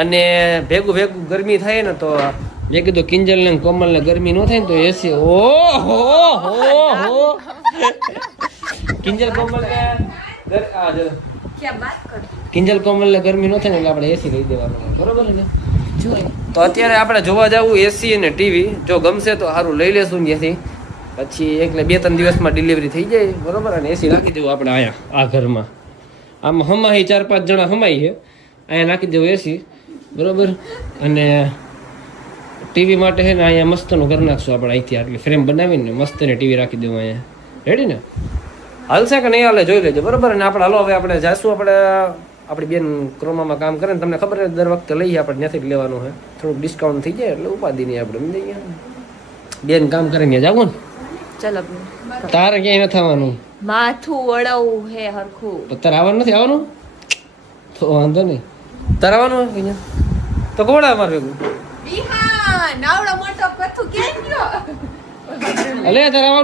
અને ભેગું ભેગું ગરમી થાય ને તો મેં કીધું કિંજલ ને કોમલ ને ગરમી ન થાય ને તો એસી ઓહો કિંજલ કોમલ ને કિંજલ કોમલ ને ગરમી ન થાય ને એટલે આપણે એસી લઈ દેવાનું, બરોબર ને? તો અત્યારે આપણે જોવા જવું એસી અને ટીવી. જો ગમશે તો સારું લઈ લેશું ત્યાંથી, પછી એટલે 2-3 દિવસમાં ડિલિવરી થઈ જાય, બરોબર? અને એસી નાખી દેવું આપણે અહીંયા આ ઘરમાં. આમ હમાઈ 4-5 જણા હમાઈ છે, અહીંયા નાખી દેવું એસી, બરોબર? અને ટીવી માટે છે ને અહીંયા મસ્તનું કરી નાખશું આપણે અહીંથી આટલી ફ્રેમ બનાવીને મસ્ત ને ટીવી રાખી દેવું અહીંયા. રેડી ને? હાલશે કે નહીં હાલે જોઈ લેજો, બરોબર? અને આપણે હાલો હવે આપણે જાશું, આપણે આપણી બેન ક્રોમામાં કામ કરે ને તમને ખબર છે દર વખતે લઈએ આપણે ત્યાંથી જ લેવાનું છે, થોડુંક ડિસ્કાઉન્ટ થઈ જાય એટલે ઉપાધિ નહીં આપણે સમજી ગયા. બેન કામ કરે ને જાવું ને. ચાલો તારે ક્યાંય નથી આવવાનું, માથું વળાવું હે હરખું. તો તારે આવવાનું નથી? આવવાનું તો વાંધો નહીં. તારે આવવાનું અહીંયા તો ઘોડા મારે ભેગું નાવડો મોટો કથું કેમ ગયો? અલે તારે આવવાનું